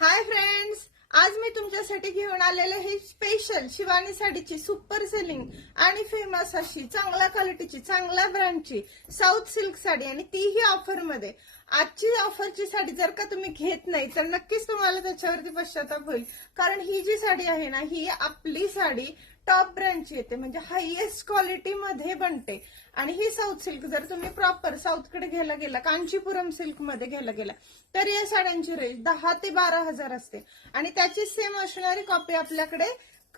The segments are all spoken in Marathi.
हाय फ्रेंड्स आज मी तुमच्यासाठी घेऊन आलेले हे स्पेशल शिवानी साडीची सुपर सेलिंग आणि फेमस अशी चांगल्या क्वालिटीची चांगल्या ब्रँडची साऊथ सिल्क साडी आणि तीही ऑफरमध्ये. आजची ऑफरची साडी जर का तुम्ही घेत नाही तर नक्कीच तुम्हाला त्याच्यावरती पश्चाताप होईल. कारण ही जी साडी आहे ना ही आपली साडी टॉप ब्रँडची येते म्हणजे हायएस्ट क्वालिटी मध्ये बनते. आणि ही साऊथ सिल्क जर तुम्ही प्रॉपर साऊथकडे घ्यायला गेला कांचीपुरम सिल्कमध्ये घ्यायला गेला तर या साड्यांची रेंज दहा ते बारा हजार असते. आणि त्याची सेम असणारी कॉपी आपल्याकडे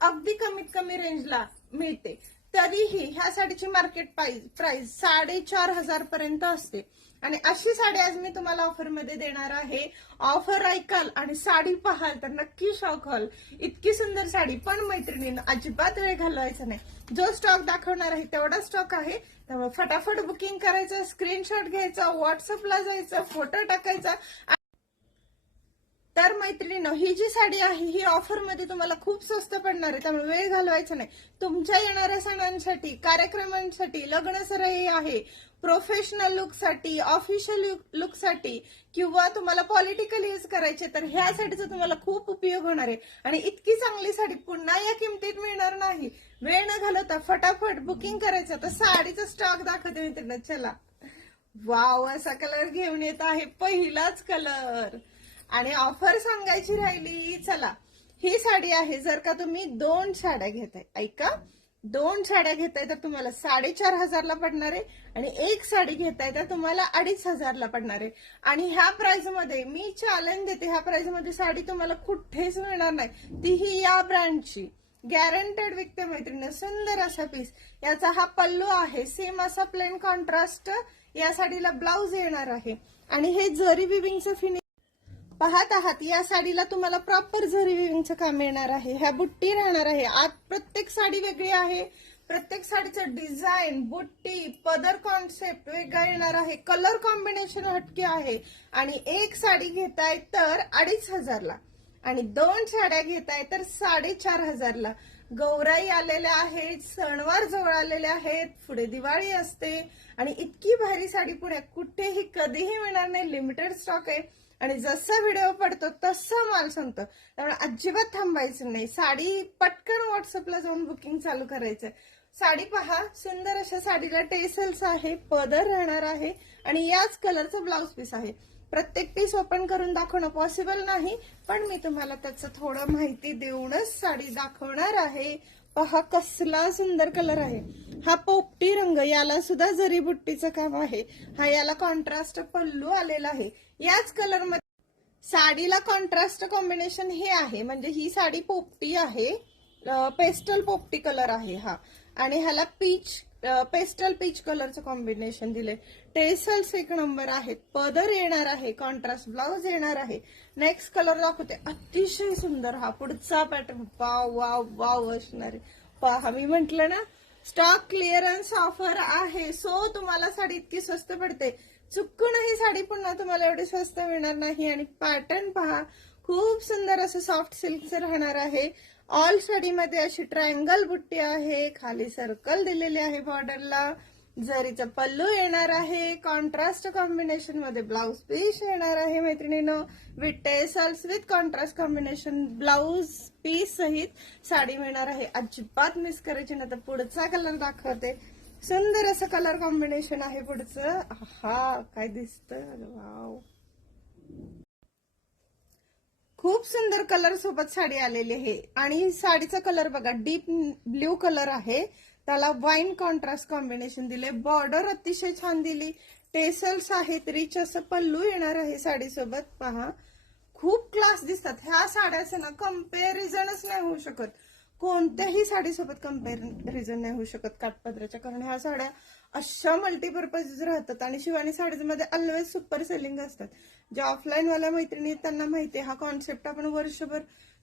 अगदी कमीत कमी रेंजला मिळते. तरीही ह्या साडीची मार्केट प्राइस प्राईज साडेचार हजार पर्यंत असते. आणि अशी साडी आज मी तुम्हाला ऑफरमध्ये देणार आहे. ऑफर ऐकाल आणि साडी पाहाल तर नक्की शॉक व्हाल. इतकी सुंदर साडी. पण मैत्रिणीनं अजिबात वेळ घालवायचा नाही. जो स्टॉक दाखवणार आहे तेवढा स्टॉक आहे. त्यामुळे फटाफट बुकिंग करायचं स्क्रीनशॉट घ्यायचा व्हॉट्सअपला जायचं फोटो टाकायचा. तर मैत्रिणीनं ही जी साडी आहे ही ऑफरमध्ये तुम्हाला खूप स्वस्त पडणार आहे त्यामुळे वेळ घालवायचा नाही. तुमच्या येणाऱ्या सणांसाठी कार्यक्रमांसाठी लग्न सराई आहे प्रोफेशनल लुकसाठी ऑफिशियल लुकसाठी किंवा तुम्हाला पॉलिटिकल यूज करायचे तर ह्या साडीचा तुम्हाला खूप उपयोग होणार आहे. आणि इतकी चांगली साडी पुन्हा या किमतीत मिळणार नाही. वेळ न घालवता फटाफट बुकिंग करायचं. तर साडीचा स्टॉक दाखवते मित्रांनो चला. वाव असा कलर घेऊन येत आहे पहिलाच कलर आणि ऑफर सांगायची राहिली चला. ही साडी आहे जर का तुम्ही दोन साड्या घेताय. ऐका दोन साड्या घेताय तर तुम्हाला साडेचार हजारला पडणार आहे आणि एक साडी घेताय तर तुम्हाला अडीच हजारला पडणार आहे. आणि ह्या प्राइसमध्ये मी चॅलेंज देते ह्या प्राइसमध्ये साडी तुम्हाला कुठेच मिळणार नाही. तीही या ब्रँडची गॅरंटेड विकते मैत्रिणी सुंदर असा पीस याचा हा पल्लू आहे सेम असा प्लेन कॉन्ट्रास्ट या साडीला ब्लाऊज येणार आहे. आणि हे जरी बिबिंगचं फिनिश पाहत आहात. या साडीला तुम्हाला प्रॉपर झरी विविंगचं काम येणार आहे ह्या बुट्टी राहणार आहे. आत प्रत्येक साडी वेगळी आहे. प्रत्येक साडीचं डिझाईन बुट्टी पदर कॉन्सेप्ट वेगळा येणार आहे. कलर कॉम्बिनेशन हटके आहे. आणि एक साडी घेताय तर अडीच हजारला. आणि दोन साड्या घेताय तर साडेचार हजारला. गौराई आलेल्या आहेत सणवार जवळ आलेले आहेत पुढे दिवाळी असते. आणि इतकी भारी साडी पुण्यात कुठेही कधीही मिळणार नाही. लिमिटेड स्टॉक आहे. आणि जसा व्हिडिओ पडतो तसा माल सांगतो त्यामुळे अजिबात थांबायचं नाही. साडी पटकन व्हॉट्सअपला जाऊन बुकिंग चालू करायचं साडी पहा सुंदर अशा साडीला टेसल्स आहे पदर राहणार आहे आणि याच कलरचं ब्लाउज पीस आहे. प्रत्येक पीस ओपन करून दाखवणं पॉसिबल नाही पण मी तुम्हाला त्याचं थोडं माहिती देऊनच साडी दाखवणार आहे. पहा कसला सुंदर कलर आहे. हा पोपटी रंग याला सुद्धा जरीबुट्टीचं काम आहे हा याला कॉन्ट्रास्ट पल्लू आलेला आहे. याच कलरमध्ये साडीला कॉन्ट्रास्ट कॉम्बिनेशन हे आहे म्हणजे ही साडी पोपटी आहे पेस्टल पोपटी कलर आहे हा. आणि ह्याला पीच पेस्टल पीच कलरचं कॉम्बिनेशन दिले टेसल्स एक नंबर आहेत. पदर येणार आहे कॉन्ट्रास्ट ब्लाउज येणार आहे. नेक्स्ट कलर दाखवते. अतिशय सुंदर हा. पुढचा पॅटर्न वाव वाव वाव असणार. आहे पहा मी म्हंटल ना स्टॉक क्लिअरन्स ऑफर आहे. सो तुम्हाला साडी इतकी स्वस्त पडते. चुकून ही साडी पुन्हा तुम्हाला एवढी स्वस्त मिळणार नाही. आणि पॅटर्न पहा. खूप सुंदर असं सॉफ्ट सिल्कचं राहणार आहे. ऑल साडीमध्ये अशी ट्रायंगल बुट्टी आहे. खाली सर्कल दिलेली आहे बॉर्डरला जरीचं पल्लू येणार आहे कॉन्ट्रास्ट कॉम्बिनेशनमध्ये ब्लाऊज पीस येणार आहे मैत्रिणीनं. With tassels with contrast combination blouse piece सहित साडी मिळणार आहे. अजिबात मिस करायची ना तर पुढचा कलर दाखवते. सुंदर असं कलर कॉम्बिनेशन आहे पुढचं. हा काय दिसतं? वाव. खूप सुंदर कलर सोबत साडी आलेली आहे. आणि साडीचा कलर बघा डीप ब्ल्यू कलर आहे. त्याला वाईन कॉन्ट्रास्ट कॉम्बिनेशन दिले. बॉर्डर अतिशय छान दिली. टेसल्स आहेत रिच असं पल्लू येणार आहे साडीसोबत. पहा. खूप क्लास दिसतात. ह्या साड्याचं ना कम्पॅरिझनच नाही होऊ शकत. कोणत्याही साडीसोबत कंपॅरिझन नाही होऊ शकत काठपदराच्या कारण ह्या साड्या अशा मल्टीपर्पज राहतात आणि शिवानी साडीमध्ये ऑलवेज सुपर सेलिंग असतात. ज्या ऑफलाईन वाल्या मैत्रिणी त्यांना माहिती आहे हा कॉन्सेप्ट आपण वर्षभर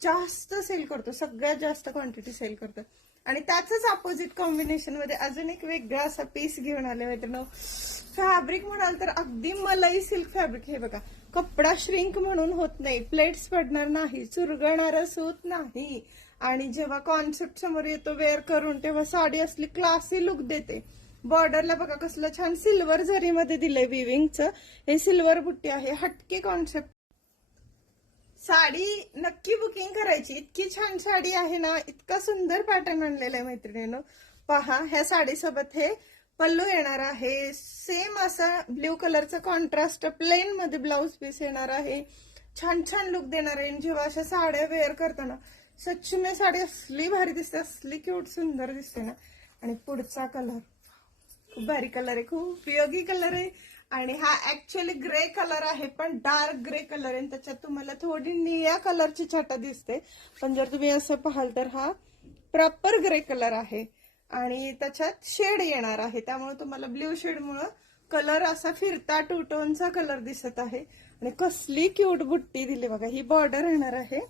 जास्त सेल करतो. सगळ्यात जास्त क्वांटिटी सेल करतो आणि त्याच अपोजिट कॉम्बिनेशनमध्ये अजून एक वेगळा असा पीस घेऊन आले मित्रांनो. फॅब्रिक म्हणाल तर अगदी मलाई सिल्क फॅब्रिक हे बघा कपडा श्रिंक म्हणून होत नाही. प्लेट्स पडणार नाही चुरगणारच होत नाही. आणि जेव्हा कॉन्सेप्ट समोर येतो वेअर करून तेव्हा साडी असली क्लासी लुक देते. बॉर्डरला बघा कसलं छान सिल्वर झरीमध्ये दिलंय विविंगचं हे सिल्वर बुट्टी आहे. हटके कॉन्सेप्ट साडी नक्की बुकिंग करायची. इतकी छान साडी आहे ना इतका सुंदर पॅटर्न आणलेला आहे मैत्रिणीनं. पहा ह्या साडीसोबत हे पल्लू येणार आहे. सेम असा ब्ल्यू कलरचा कॉन्ट्रास्ट प्लेन मध्ये ब्लाऊज पीस येणार आहे. छान छान लुक देणार आहे. आणि जेव्हा अशा साड्या वेअर करताना सच्ची में साडी असली भारी दिसते असली क्यूट सुंदर दिसते ना. आणि पुढचा कलर खूप भारी कलर आहे खूप उपयोगी कलर आहे. आणि हा ऍक्च्युअली ग्रे कलर आहे पण डार्क ग्रे कलर आहे. आणि त्याच्यात तुम्हाला थोडी निळ्या कलरची छटा दिसते. पण जर तुम्ही असं पाहाल तर हा प्रॉपर ग्रे कलर आहे. आणि त्याच्यात शेड येणार आहे. त्यामुळे तुम्हाला ब्ल्यू शेडमुळं कलर असा फिरता टू टोनचा कलर दिसत आहे. आणि कसली क्यूट बुट्टी दिली बघा. ही बॉर्डर येणार आहे.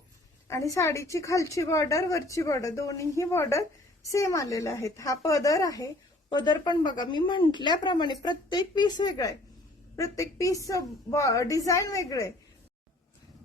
आणि साडीची खालची बॉर्डर वरची बॉर्डर दोन्हीही बॉर्डर सेम आलेले आहेत. हा पदर आहे. पदर पण बघा मी म्हटल्याप्रमाणे प्रत्येक पीस वेगळं आहे. प्रत्येक पीस डिझाईन वेगळे.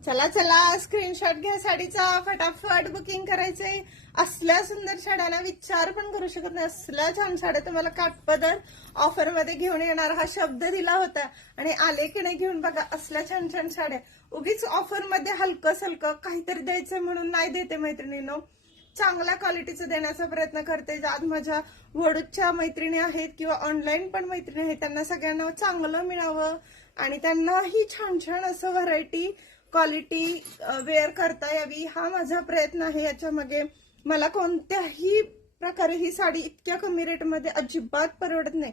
चला चला स्क्रीनशॉट घ्या साडीचा फटाफट बुकिंग करायचंय. असल्या सुंदर साड्यांना विचार पण करू शकत नाही. असल्या छान साड्या तुम्हाला काटपदर ऑफरमध्ये घेऊन येणार. हा शब्द दिला होता. आणि आले की नाही घेऊन बघा असल्या छान छान साड्या. उगीच ऑफरमध्ये हलकं सलकं काहीतरी द्यायचं म्हणून नाही देते मैत्रिणीनो. चांगल्या क्वालिटीचं देण्याचा प्रयत्न करते. ज्यात माझ्या वडूच्या मैत्रिणी आहेत किंवा ऑनलाईन पण मैत्रिणी आहेत त्यांना सगळ्यांना चांगलं मिळावं आणि त्यांनाही छान छान असं व्हरायटी क्वालिटी वेअर करता यावी हा माझा प्रयत्न आहे. याच्यामध्ये मला कोणत्याही प्रकारे ही साडी इतक्या कमी रेटमध्ये अजिबात परवडत नाही.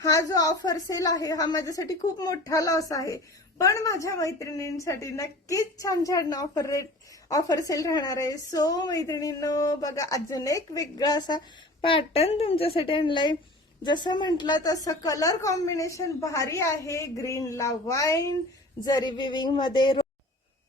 हा जो ऑफर सेल आहे हा माझ्यासाठी खूप मोठा लॉस आहे. पण माझ्या मैत्रिणींसाठी नक्कीच छान छान ऑफर रेट ऑफर सेल राहणार आहे. सो मैत्रिणींनो बघा अजून एक वेगळा असा पॅटर्न तुमच्यासाठी आणलाय. जसं म्हटलं तसं कलर कॉम्बिनेशन भारी आहे. ग्रीनला वाईन जरी विविंगमध्ये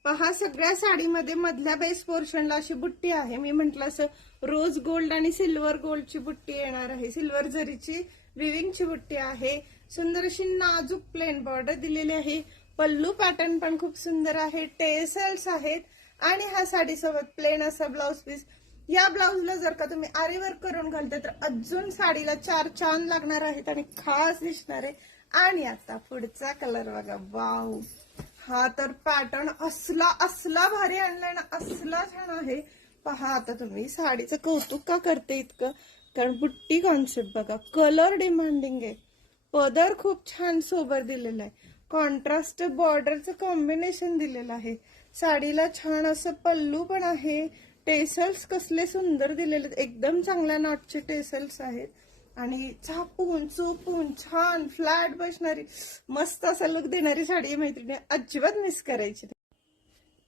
पहा सगळ्या साडीमध्ये मधल्या बेस पोर्शनला अशी बुट्टी आहे. मी म्हंटल असं रोज गोल्ड आणि सिल्वर गोल्डची बुट्टी येणार आहे. सिल्वर जरीची विविंगची बुट्टी आहे. सुंदर अशी नाजूक प्लेन बॉर्डर दिलेली आहे. पल्लू पॅटर्न पण खूप सुंदर आहे. टेसल्स आहेत. आणि हा साडीसोबत प्लेन असा ब्लाऊज पीस या ब्लाऊजला जर का तुम्ही आरी वर्क करून घालते तर अजून साडीला चार चांद लागणार आहेत आणि खास दिसणार आहे. आणि आता पुढचा कलर बघा. वाव हा तर पॅटर्न असला असला भारी आणलाय ना असला छान आहे. पहा आता तुम्ही साडीचं कौतुक का करते इतकं? कारण बुट्टी कॉन्सेप्ट बघा. कलर डिमांडिंग आहे. पदर खूप छान सोबर दिलेला आहे. कॉन्ट्रास्ट बॉर्डरचं कॉम्बिनेशन दिलेलं आहे. साडीला छान असं पल्लू पण आहे. टेसल्स कसले सुंदर दिलेले आहेत. एकदम चांगल्या नॉटचे टेसल्स आहेत. आणि चापून चोपून छान फ्लॅट बसणारी मस्त असा लुक देणारी साडी आहे मैत्रिणी. अजिबात मिस करायची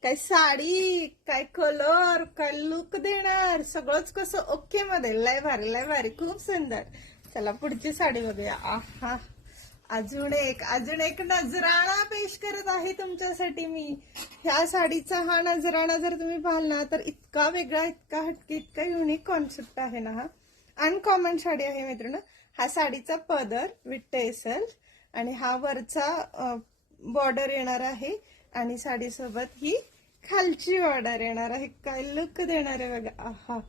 काय साडी काय कलर काय लुक देणार? सगळंच कसं ओके मध्ये. लय भारी लय भारी. खूप सुंदर. चला पुढची साडी बघूया. आहा. अजून एक अजून एक नजराणा पेश करत आहे तुमच्यासाठी मी. ह्या साडीचा हा नजराणा जर तुम्ही पाहाल ना तर इतका वेगळा इतका हटके इतका युनिक कॉन्सेप्ट आहे ना हा. अनकॉमन साडी आहे मित्रांनो. हा साडीचा पदर विथ टेसल आणि हा वरचा बॉर्डर येणार आहे आणि साडीसोबत ही खालची बॉर्डर येणार आहे. काय लुक देणार आहे बघा. हा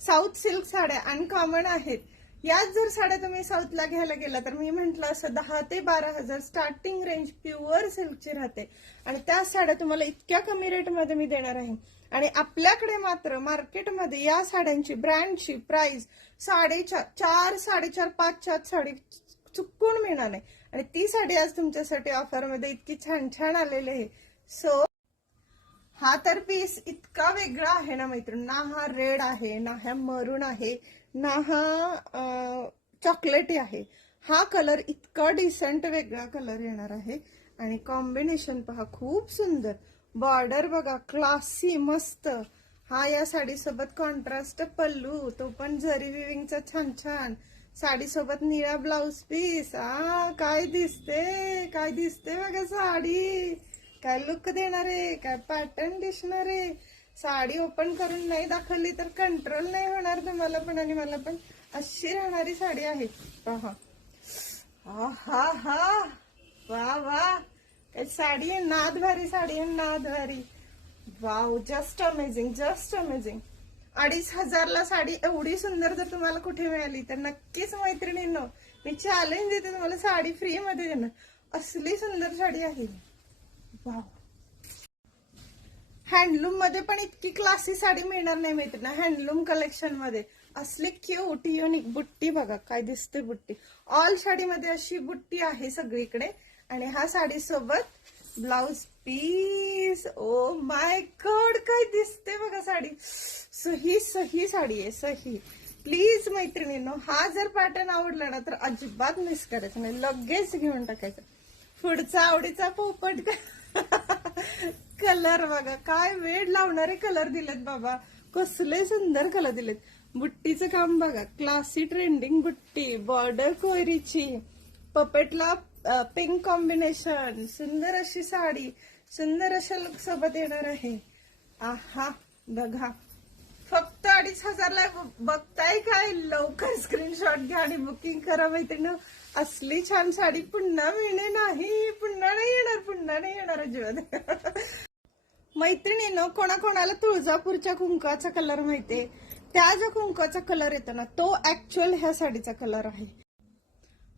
साऊथ सिल्क साड्या अनकॉमन आहेत. याच जर साड्या तुम्ही साऊथला घ्यायला गेला तर मी म्हंटल असं दहा ते बारा हजार स्टार्टिंग रेंज प्युअर सिल्कची राहते. आणि त्या साड्या तुम्हाला इतक्या कमी रेटमध्ये मी देणार आहे. आणि आपल्याकडे मात्र मार्केटमध्ये या साड्यांची ब्रँडची प्राइस साडेचार चार साडेचार पाचच्या चार साडी चुकून मिळणार नाही. आणि ती साडी आज तुमच्यासाठी ऑफरमध्ये इतकी छान छान आलेली आहे. सो हा तर पीस इतका वेगळा आहे ना मैत्रिणी? ना हा रेड आहे ना हा मरून आहे. ना हा चॉकलेटी आहे. हा कलर इतका डिसेंट वेगळा कलर येणार आहे आणि कॉम्बिनेशन पहा खूप सुंदर. बॉर्डर बघा क्लासी मस्त. हा या साडीसोबत कॉन्ट्रास्ट पल्लू तो पण जरी विविंगचा छान छान. साडीसोबत निळा ब्लाउज पीस आ काय दिसते काय दिसते बघा साडी. काय लुक देणार आहे काय पॅटर्न दिसणार. आहे साडी ओपन करून नाही दाखवली तर कंट्रोल नाही होणार तुम्हाला पण आणि मला पण. अशी राहणारी साडी आहे. पहा. हा हा. वा वा. काय साडी आहे? नाद भारी साडी आहे नाद भारी wow just amazing just amazing अडीच हजारला साडी एवढी सुंदर जर तुम्हाला कुठे मिळाली तर नक्कीच मैत्रिणींनो मी चॅलेंज देते तुम्हाला साडी फ्री मध्ये देणार असली सुंदर साडी आहे. वाव हँडलूममध्ये पण इतकी क्लासी साडी मिळणार नाही माहिती ना. हँडलूम कलेक्शनमध्ये. असली क्यूट युनिक बुट्टी बघा काय दिसते बुट्टी. ऑल साडीमध्ये अशी बुट्टी आहे सगळीकडे. आणि हा साडी सोबत blouse piece oh my God काय दिसते बघा साडी. सही सही साडी आहे सही. प्लीज मैत्रिणींनो हा जर पॅटर्न आवडला ना तर अजिबात मिस करायचं नाही. लगेच घेऊन टाकायचं. पुढचा आवडीचा पोपट कलर बघा काय वेळ लावणारे कलर दिलेत बाबा. कसले सुंदर कलर दिलेत. बुट्टीचं काम बघा क्लासी ट्रेंडिंग बुट्टी बॉर्डर कोयरीची पपेटला पिंक कॉम्बिनेशन सुंदर अशी साडी सुंदर अशा लुक सोबत येणार आहे. आहा बघा. फक्त अडीच हजारला बघताय काय? लवकर स्क्रीनशॉट घ्या आणि बुकिंग करा मैत्रिणी असली छान साडी पुन्हा मिळणे नाही पुन्हा नाही येणार पुन्हा नाही येणार अजिबात. मैत्रिणीनं कोणाकोणाला तुळजापूरच्या कुंकाचा कलर माहितीये? त्या जो कुंकाचा कलर येतो ना तो ऍक्च्युअल ह्या साडीचा कलर आहे.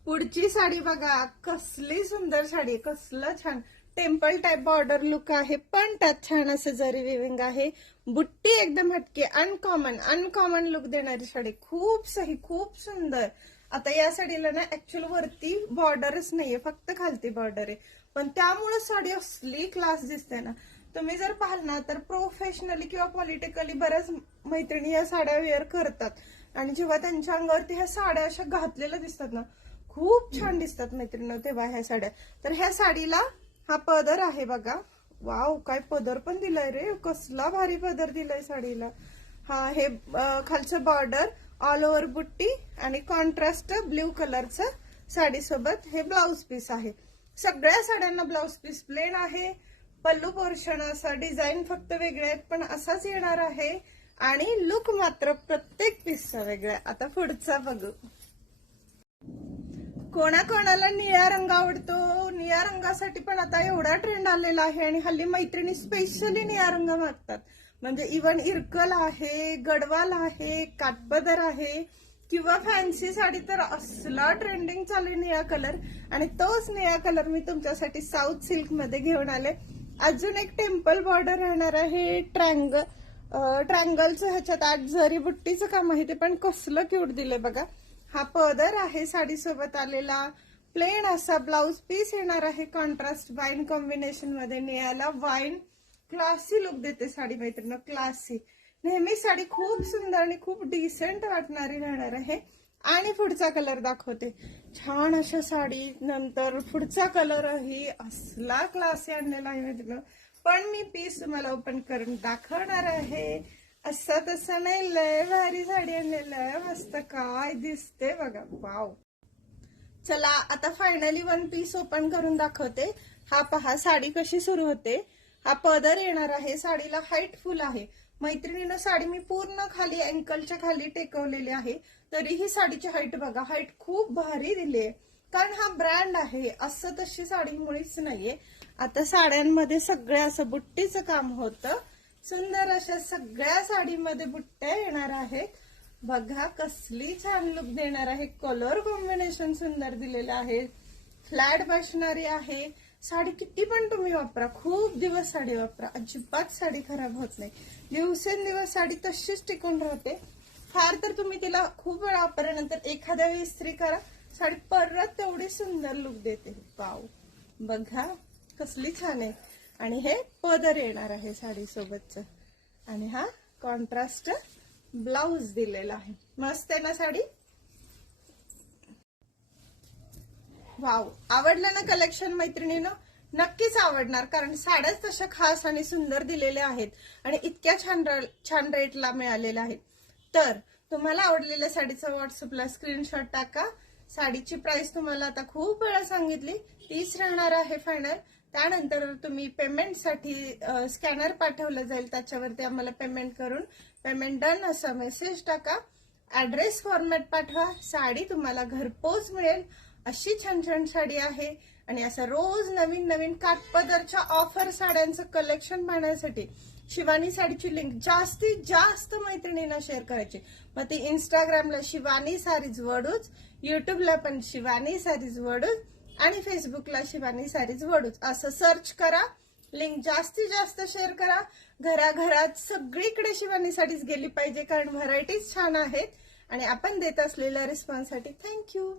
पुढची साडी बघा कसली सुंदर साडी आहे, कसलं छान. टेम्पल टाईप बॉर्डर लुक आहे पण त्यात छान असं जरी विविंग आहे. बुट्टी एकदम हटके अनकॉमन अनकॉमन लुक देणारी साडी. खूप सही खूप सुंदर. आता या साडीला ना ऍक्च्युअल वरती बॉर्डरच नाहीये फक्त खालती बॉर्डर आहे. पण त्यामुळे साडी असली क्लास दिसते ना. तुम्ही जर पाहाल ना तर प्रोफेशनली किंवा पॉलिटिकली बऱ्याच मैत्रिणी या साड्या वेअर करतात. आणि जेव्हा त्यांच्या अंगावरती ह्या साड्या अशा घातलेल्या दिसतात ना खूप छान दिसतात मैत्रिणी तेव्हा ह्या साड्या. तर ह्या साडीला हा पदर आहे बघा. वाव काय पदर पण दिलाय रे. कसला भारी पदर दिलाय साडीला. हा हे खालचं बॉर्डर ऑल ओव्हर बुट्टी आणि कॉन्ट्रास्ट ब्ल्यू कलरचं साडीसोबत हे ब्लाउज पीस आहे. सगळ्या साड्यांना ब्लाउज पीस प्लेन आहे. पल्लू पोर्शन असा डिझाईन फक्त वेगळे आहेत पण असाच येणार आहे. आणि लुक मात्र प्रत्येक पीसचा वेगळा आहे. आता पुढचा बघू. कोणाकोणाला निळा रंग आवडतो? निळ्या रंगासाठी पण आता एवढा ट्रेंड आलेला आहे आणि हल्ली मैत्रिणी स्पेशली निळा रंग मागतात. म्हणजे इवन इरकल आहे गडवाल आहे काटपदर आहे किंवा फॅन्सी साडी तर असला ट्रेंडिंग चालू आहे निळा कलर आणि तोच निळा कलर मी तुमच्यासाठी साऊथ सिल्कमध्ये घेऊन आले. अजून एक टेम्पल बॉर्डर राहणार आहे ट्रँग ट्रँगलचं ह्याच्यात आठ जरी बुट्टीचं काम आहे ते पण कसलं क्यूट दिलंय बघा. हा पदर आहे साडीसोबत आलेला. प्लेन असा ब्लाउज पीस येणार आहे कॉन्ट्रास्ट वाईन कॉम्बिनेशनमध्ये निळ्याला वाईन क्लासी लुक देते साडी मैत्रिणी क्लासी नेहमी साडी खूप सुंदर आणि खूप डिसेंट वाटणारी राहणार आहे. आणि पुढचा कलर दाखवते. छान अशा साडी नंतर पुढचा कलरही असला क्लासी आणलेला आहे मैत्रिणी पण मी पीस तुम्हाला ओपन करून दाखवणार आहे. असं तसं नाही लय भारी साडी आणलेलं आहे. मस्त काय दिसते बघा. वाव चला आता फायनली वन पीस ओपन करून दाखवते. हा पहा साडी कशी सुरू होते. हा पदर येणार आहे साडीला हाईट फुल आहे. मैत्रिणीनं साडी मी पूर्ण खाली अँकलच्या खाली टेकवलेली आहे. तरीही साडीची हाईट बघा. हाईट खूप भारी दिली आहे कारण हा ब्रँड आहे. असं तशी साडी मुळीच नाहीये. आता साड्यांमध्ये सगळ्या असं बुट्टीचं काम होतं. सुंदर अशा सगळ्या साडीमध्ये बुट्ट्या येणार आहेत. बघा कसली छान लुक देणार आहे. कलर कॉम्बिनेशन सुंदर दिलेलं आहे. फ्लॅट बसणारी आहे. साडी किती पण तुम्ही वापरा. खूप दिवस साडी वापरा. अजिबात साडी खराब होत नाही. दिवसेंदिवस साडी तशीच टिकून राहते. फार तर तुम्ही तिला खूप वेळा वापरल्यानंतर एखाद्या वेळी इस्त्री करा. साडी परत तेवढी सुंदर लुक देते. पाव बघा कसली छान आहे. आणि हे पदर येणार आहे साडी सोबतच आणि हा कॉन्ट्रास्ट ब्लाउज दिलेला आहे. मस्त आहे ना साडी? वाव. आवडलं ना कलेक्शन मैत्रिणीनं? नक्कीच आवडणार कारण साड्याच तशा खास आणि सुंदर दिलेल्या आहेत आणि इतक्या छान र- छान रेटला मिळालेल्या आहेत. तर तुम्हाला आवडलेल्या साडीचा व्हॉट्सअपला स्क्रीनशॉट टाका. साडीची प्राइस तुम्हाला आता खूप वेळा सांगितली. तीच राहणार आहे फायनल त्यानंतर तुम्ही पेमेंटसाठी स्कॅनर पाठवलं जाईल. त्याच्यावरती आम्हाला पेमेंट करून पेमेंट डन असा मेसेज टाका. ऍड्रेस फॉर्मॅट पाठवा. साडी तुम्हाला घरपोच मिळेल. अशी छान छान साडी आहे. आणि असं रोज नवीन नवीन काठपदरच्या ऑफर साड्यांचं कलेक्शन पाहण्यासाठी शिवानी साडीची लिंक जास्तीत जास्त मैत्रिणींना शेअर करायची. मग ती इंस्टाग्रामला शिवानी सारीज वडूच युट्यूबला पण शिवानी सारीज वडूच आणि फेसबुकला शिवानी सारीज वडूच. असं सर्च करा लिंक जास्तीत जास्त शेअर करा. घराघरात सगळीकडे शिवानी साडीज गेली पाहिजे कारण व्हरायटीज छान आहेत. आणि आपण देत असलेल्या रिस्पॉन्ससाठी थँक्यू